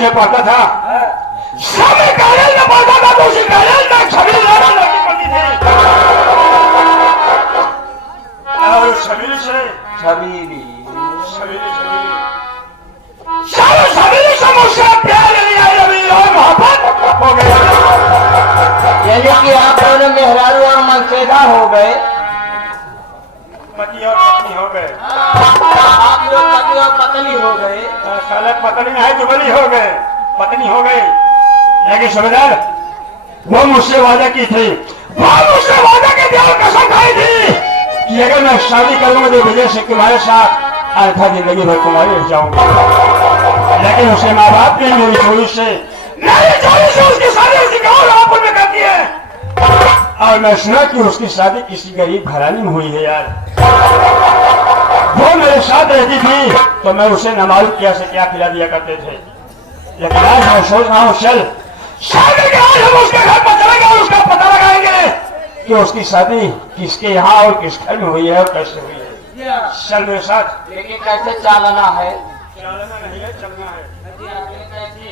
तुझे पढ़ता था, समय कायल में पढ़ता था तो उसी कायल में छवि लड़की पढ़ती थी। और छबीली से छबीली छबीली से मुझसे प्यार लिया और मोहब्बत हो गया। यानी कि आप दोनों मेहरारू और मनसेदा हो गए, पति और पत्नी हो गए। आप लोग पति और पत्नी हो गए। साला पत्नी है दुबली हो गए, पत्नी हो गई। लेकिन सूबेदार वो मुझसे वादा की थी, वो मुझसे वादा की थी और कसम खाई थी कि अगर मैं शादी करूंगा तो विजय से तुम्हारे साथ अन्यथा जिंदगी भर कुमारी रह जाऊंगा। लेकिन उसे माँ बाप ने मेरी चोरी से उसकी शादी उसकी गाँव रामपुर में कर दी है। और मैं सुना कि उसकी शादी किसी गरीब घराने में हुई है यार। वो मेरे साथ रहती थी तो मैं उसे न मालूम क्या से क्या खिला दिया करते थे। लेकिन आज मैं सोच रहा हूँ चल शादी के आज हम उसके घर पर चलेंगे और उसका पता लगाएंगे कि उसकी शादी किसके यहाँ और किस घर में हुई है और कैसे हुई है। चल मेरे साथ। लेकिन कैसे चालना है? चलना नहीं है, चलना है। कैसे?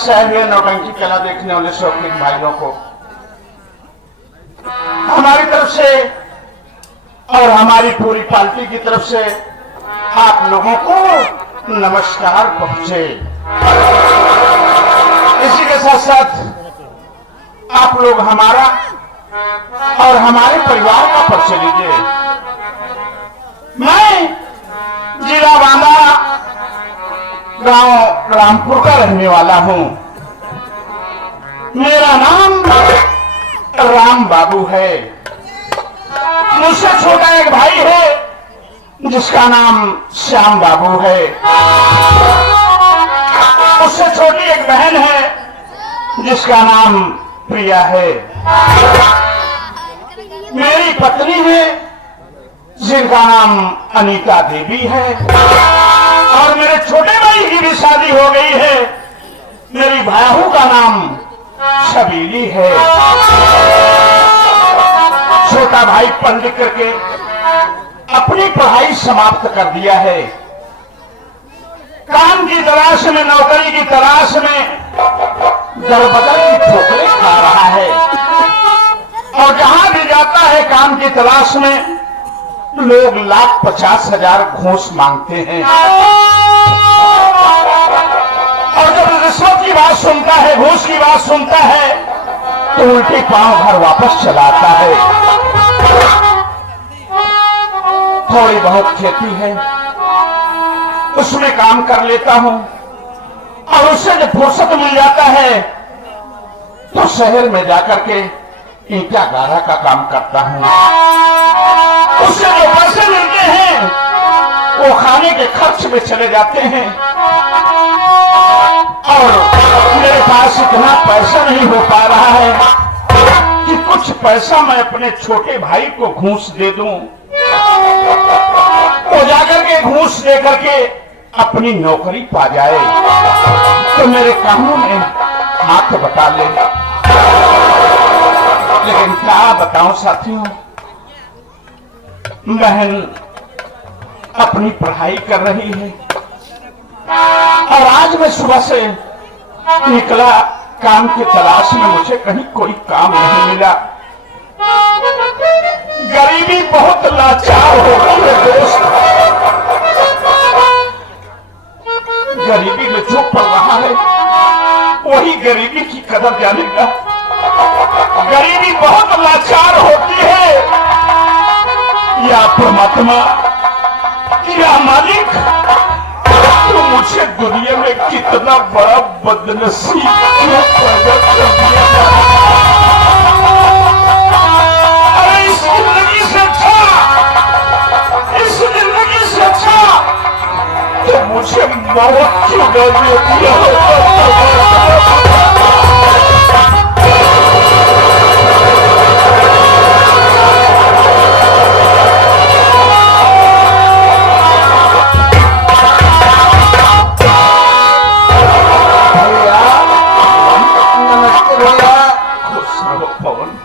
शहर में नौटंकी कला देखने वाले शौकीन भाइयों को हमारी तरफ से और हमारी पूरी पार्टी की तरफ से आप लोगों को नमस्कार पहुंचे। इसी के साथ साथ आप लोग हमारा और हमारे परिवार का परिचय लीजिए। मैं जिला बांदा गांव रामपुर का रहने वाला हूं। मेरा नाम राम बाबू है। मुझसे छोटा एक भाई है जिसका नाम श्याम बाबू है। उससे छोटी एक बहन है जिसका नाम प्रिया है। मेरी पत्नी है जिनका नाम अनीता देवी है और मेरे छोटे भाई की भी शादी हो गई है। मेरी भाऊ का नाम छबीली है। छोटा भाई पढ़ लिख करके अपनी पढ़ाई समाप्त कर दिया है। काम की तलाश में, नौकरी की तलाश में दरबदर की ठोकरें खा रहा है और जहां भी जाता है काम की तलाश में लोग 1,50,000 घूस मांगते हैं और जब रिश्वत की बात सुनता है, घूस की बात सुनता है तो उल्टे पांव घर वापस चला आता है। थोड़ी बहुत खेती है, उसमें काम कर लेता हूं और उससे जब फुर्सत मिल जाता है तो शहर में जाकर के ईंटा गारा का काम करता हूं। उससे जो पैसे मिलते हैं वो खाने के खर्च में चले जाते हैं और मेरे पास इतना पैसा नहीं हो पा रहा है कि कुछ पैसा मैं अपने छोटे भाई को घूस दे दूं, वो जाकर के घूस दे करके अपनी नौकरी पा जाए तो मेरे कामों में हाथ बटा ले। लेकिन क्या बताऊं साथियों, बहन अपनी पढ़ाई कर रही है और आज मैं सुबह से निकला काम की तलाश में, मुझे कहीं कोई काम नहीं मिला। गरीबी बहुत लाचार हो गई है दोस्त, गरीबी में जो पड़ रहा है वही गरीबी की कदर जानेगा। गरीबी बहुत लाचार होती है। या परमात्मा, या मालिक, तो मुझे दुनिया में कितना बड़ा बदनसीब क्यों पैदा कर दिया। अरे इस जिंदगी से अच्छा तो मुझे मौत क्यों न दे दिया।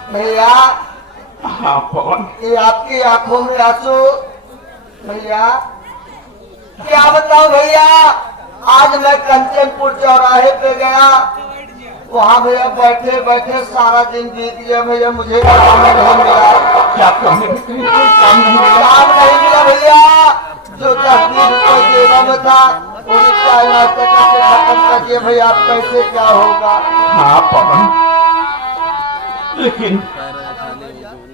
भैया, हाँ पवन, ये आपकी आंखों में आंसू। भैया क्या बताऊं भैया, आज मैं कंचनपुर चौराहे पे गया, वहाँ भैया बैठे बैठे सारा दिन बीत गया भैया, मुझे काम नहीं मिला। क्या करने में कहीं कोई काम नहीं मिला? काम नहीं मिला भैया, जो 10-20 रुपये जेबा में था वो खत्म कर दिया भैया, कैसे क्या होगा। हाँ पवन, लेकिन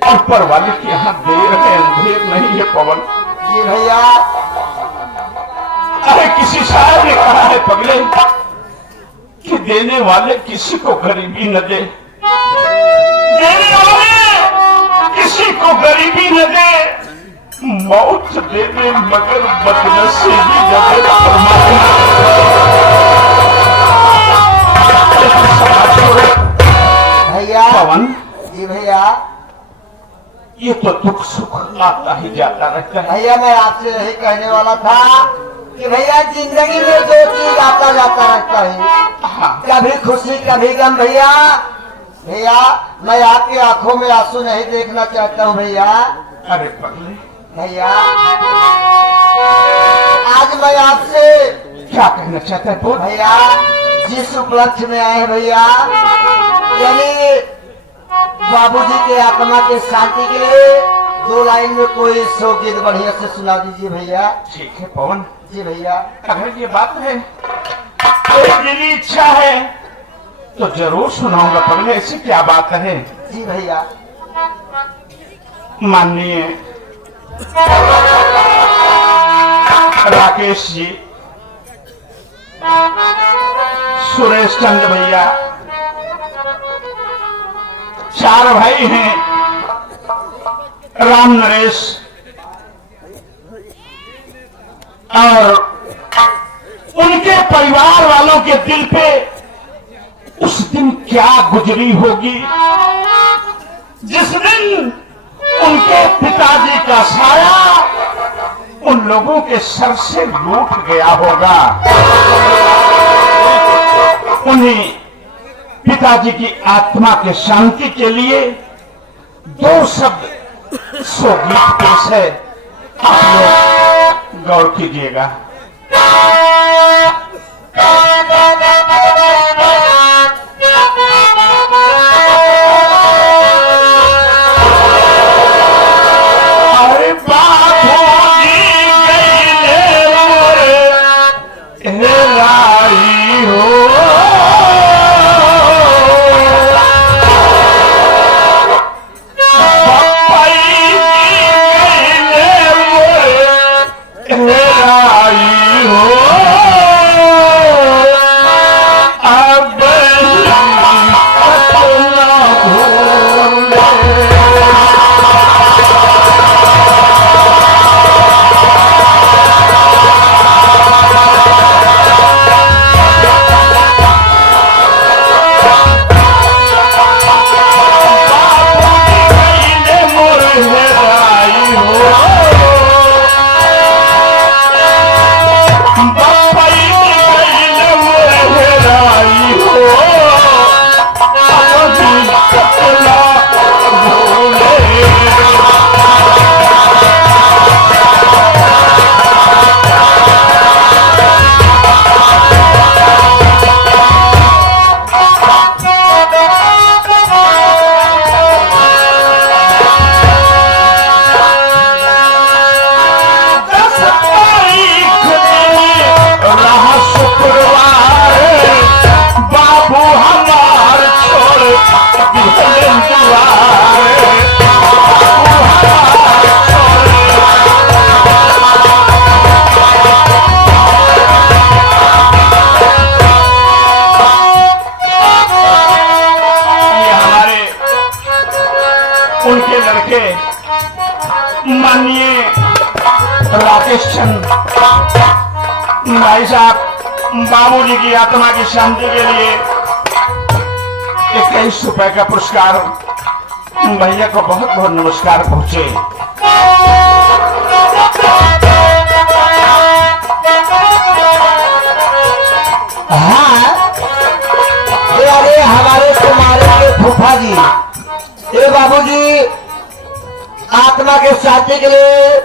ऊपर वाले के यहाँ देर है अंधेर नहीं है पवन। जी भैया, अरे किसी शायर ने कहा है पगले कि देने वाले किसी को गरीबी न दे, देने वाले किसी को गरीबी न दे, मौत दे दे मगर बदनसीबी न दे परमात्मा। भैया पवन, जी भैया, ये तो दुख सुख आता ही जाता रहता है। भैया मैं आपसे यही कहने वाला था कि भैया जिंदगी में जो चीज आता जाता रहता है, हाँ, कभी खुशी कभी गम। भैया भैया मैं आपकी आंखों में आंसू नहीं देखना चाहता हूँ भैया। अरे पगले, भैया आज मैं आपसे क्या कहना चाहता है बोल। भैया, जिस उपलक्ष्य में आए हैं भैया, यानी बाबूजी के आत्मा के शांति के लिए 2 लाइन में कोई शोक बढ़िया से सुना दीजिए भैया। ठीक है पवन जी भैया, अगर ये बात है, कोई दिली इच्छा है तो जरूर सुनाऊंगा पगले। ऐसी क्या बात है? जी भैया, माननीय राकेश जी, सुरेश चंद्र भैया, 4 भाई हैं, राम नरेश, और उनके परिवार वालों के दिल पे उस दिन क्या गुजरी होगी जिस दिन उनके पिताजी का साया उन लोगों के सर से लूट गया होगा। उन्हीं पिताजी की आत्मा के शांति के लिए 2 शब्द संगीत पेश है, आप लोग गौर कीजिएगा। अरे बाबूजी गइले मोरे हेराई हो, बापाई गइले मोरे उनके लड़के माननीय राकेश चंद भाई साहब बाबूजी की आत्मा की शांति के लिए 21 रुपए का पुरस्कार भैया को बहुत बहुत नमस्कार पहुंचे। हाँ, अरे हमारे तुम्हारे के फूफा जी, ये बाबूजी आत्मा के शांति के लिए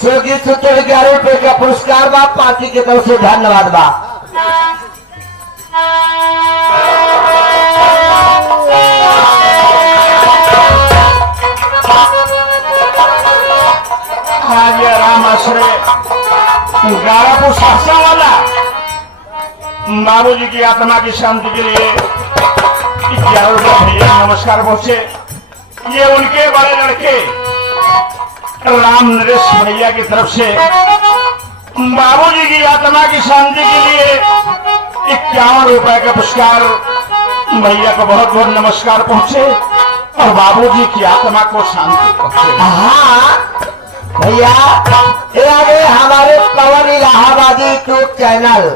स्वर्गीय सूत्र 11 रुपए का पुरस्कार बा, पार्टी की तरफ से धन्यवाद बा। आज ये राम आश्रय गारापुर सहसा वाला बाबूजी की आत्मा की शांति के लिए 11 रुपए भैया नमस्कार पहुंचे। ये उनके बड़े लड़के राम नरेश भैया की तरफ से बाबूजी की आत्मा की शांति के लिए 51 रुपए का पुरस्कार भैया को बहुत बहुत नमस्कार पहुंचे और बाबूजी की आत्मा को शांति पहुंचे। हाँ भैया, ये आगे हमारे पवन इलाहाबादी यूट्यूब चैनल,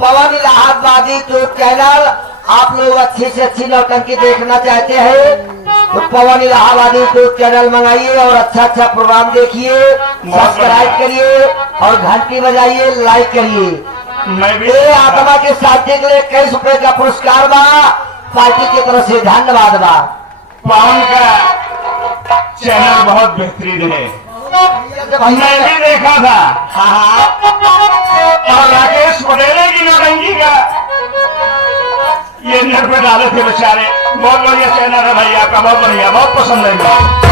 पवन इलाहाबादी यूट्यूब चैनल, आप लोग अच्छी से अच्छी नौटंकी देखना चाहते हैं तो पवन इलाहाबादी यूट्यूब चैनल मंगाइए और अच्छा अच्छा प्रोग्राम देखिए, सब्सक्राइब करिए और घंटी बजाइए, लाइक करिए। मैं भी ये आत्मा के शांति के लिए 21 रुपए का पुरस्कार बा, पार्टी की तरफ से धन्यवाद बा। पवन का चैनल बहुत बेहतरीन है, मैं भी देखा था। हाँ, और राकेश पटेल की नौटंकी का ये नेट पे डाले थे बेचारे। बहुत बढ़िया चैनल है भाई आपका, बहुत बढ़िया, बहुत पसंद है मुझे।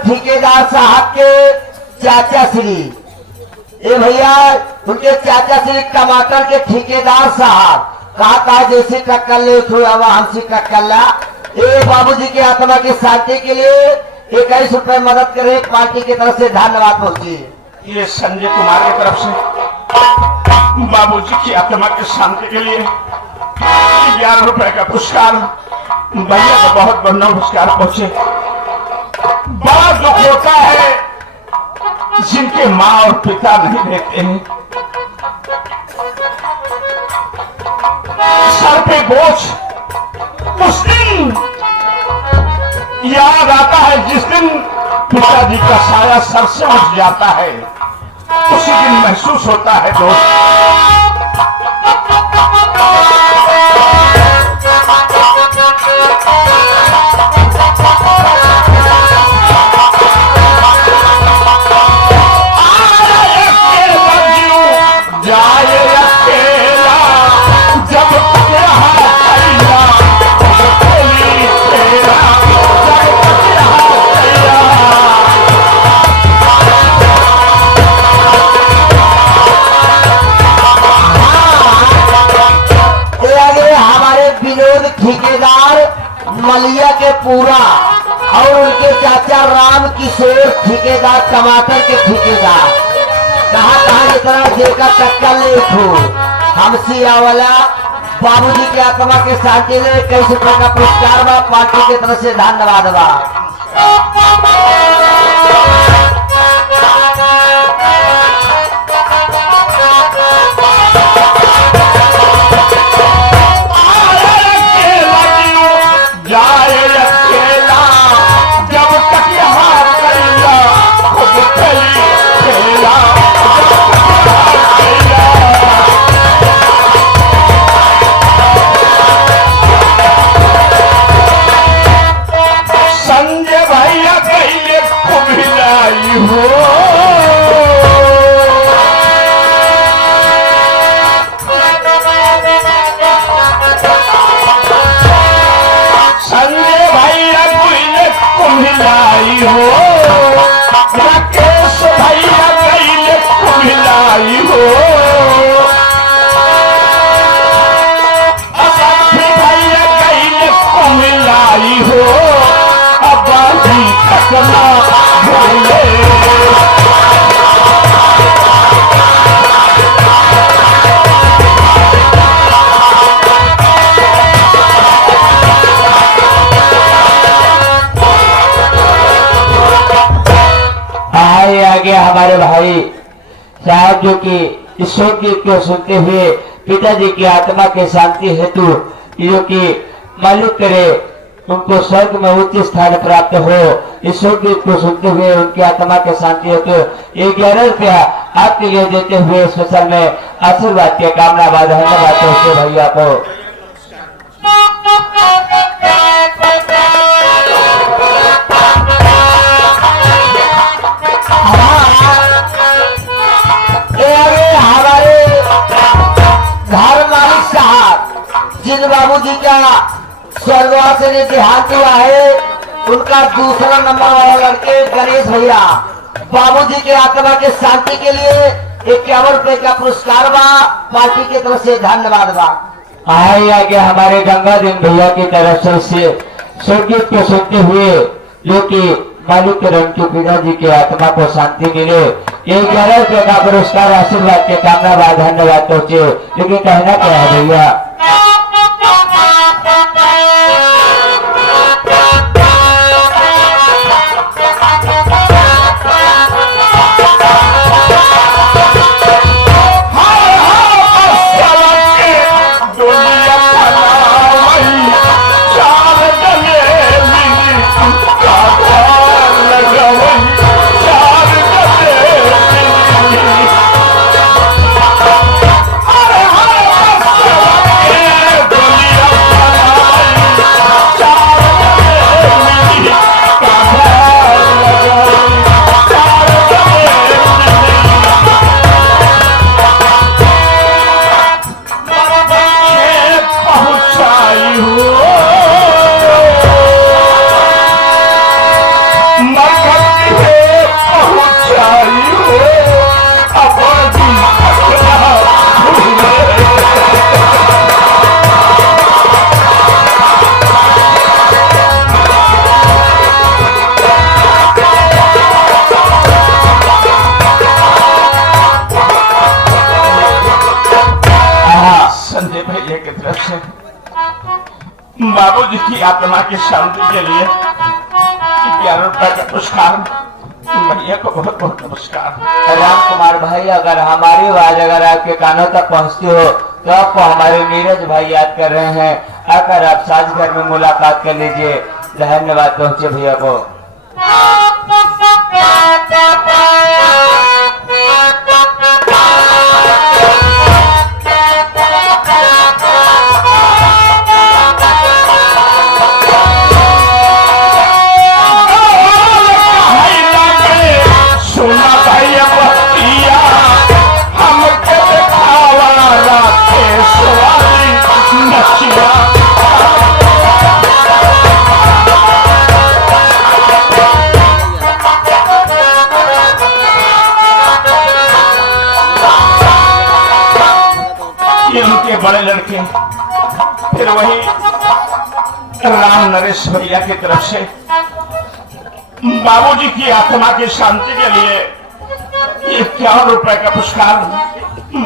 ठेकेदार साहब के चाचा श्री, ये भैया उनके चाचा श्री टमाटर के ठेकेदार साहब कहा जैसे टक्कर ले थोड़ा हमसे टक्कर ला। ये बाबूजी की आत्मा की शांति के लिए 21 रुपए मदद करे, पार्टी की तरफ से धन्यवाद पहुंचे। ये संजय कुमार की तरफ से बाबूजी की आत्मा की शांति के लिए 11 रुपए का पुरस्कार भैया को बहुत बहुत नमस्कार पहुंचे। बड़ा दुख होता है जिनके माँ और पिता नहीं रहते हैं, सर पे बोझ उस दिन याद आता है जिस दिन पिताजी का साया सर से उठ जाता है, उसी दिन महसूस होता है दोस्त। ठेकेदार मलिया के पूरा और उनके चाचा राम किशोर ठेकेदार टमाटर के ठेकेदार, कहाँ इतना देकर टक्कर ले थो हमसे वाला बाबूजी के आत्मा के शांति ले 21 रुपए का पुरस्कार बा, पार्टी की तरफ से धन्यवाद बा। संजय लाई हो। संजय भैया गुइले कुम्हिलाई हो, राकेश भैया गईले कुम्हिलाई हो, असाथी भैया गईले कुम्हिलाई हो, अबाजी तकना भूले। आगे हमारे भाई साहब जो कि ईश्वर गीत को सुनते हुए पिताजी की आत्मा के शांति हेतु जो कि मालूम करे उनको स्वर्ग में उच्च स्थान प्राप्त हो, ईश्वर गीत को सुनते हुए उनकी आत्मा के शांति हेतु 11 रुपया आपके लिए देते हुए स्पेशल में आशीर्वाद के कामना धन्यवाद दोस्तों भैया को। हमारे घर मालिक साहब जिन बाबूजी का स्वर्गवास से देहांत हुआ है, उनका दूसरा नंबर वाला लड़के गणेश भैया बाबूजी के आत्मा के शांति के लिए 51 रुपए का पुरस्कार बा, पार्टी की तरफ से धन्यवाद बा। आगे हमारे गंगाधर भैया की तरफ से संगीत को सुनते हुए जो कि मालिक उनके पिताजी की आत्मा को शांति मिले 11 रुपए का पुरस्कार आशीर्वाद के कामना धन्यवाद पहुंचे। लेकिन कहना क्या है भैया, बाबूजी की आत्मा की शांति के लिए 11 रुपए का पुरस्कार भैया को बहुत बहुत नमस्कार। राम कुमार भाई, अगर हमारी आवाज अगर आपके कानों तक पहुंचती हो तो आपको हमारे नीरज भाई याद कर रहे हैं, आकर आप साज घर में मुलाकात कर लीजिए। धन्यवाद पहुंचे भैया को। बड़े लड़के फिर वही राम नरेश भैया की तरफ से बाबूजी की आत्मा की शांति के लिए 51 रुपए का पुरस्कार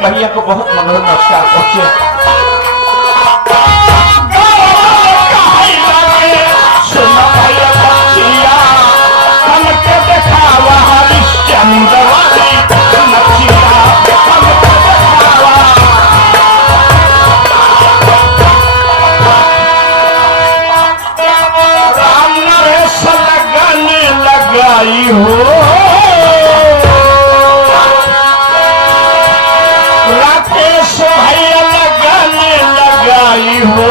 भैया को बहुत मनोहर नमस्कार पहुंचे। राकेश भैया लगाने लगाई हो,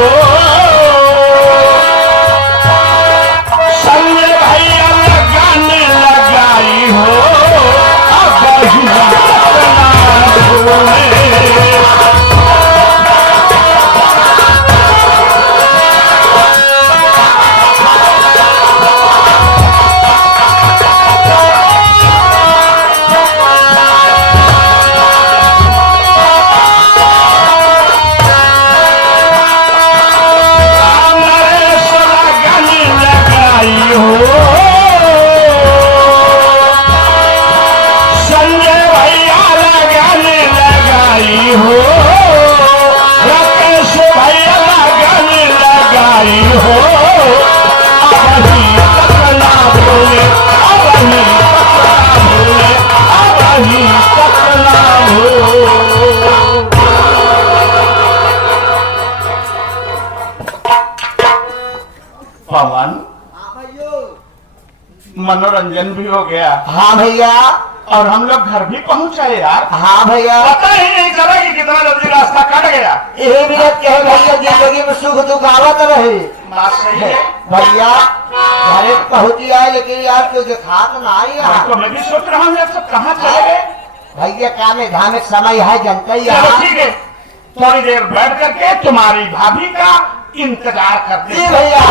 संजय भैया लगाने लगाई हो, मनोरंजन भी हो गया हाँ भैया, और हम लोग घर भी पहुंच गए यार। हाँ भैया, पता ही नहीं चला कि कितना जल्दी रास्ता कट गया। यही मिनट के है भैया, जिंदगी में सुख दुख आवत रहे। बात सही है। भैया घरे पहुंच गया, लेकिन यार कोई दिखा तो ना यार। तो मैं भी सोच रहा हूँ सब कहाँ चले गए। भैया काम में धाम एक समय है, जनता ही चलो है। ठीक है, थोड़ी देर बैठ करके तुम्हारी भाभी का इंतजार करते जी भैया।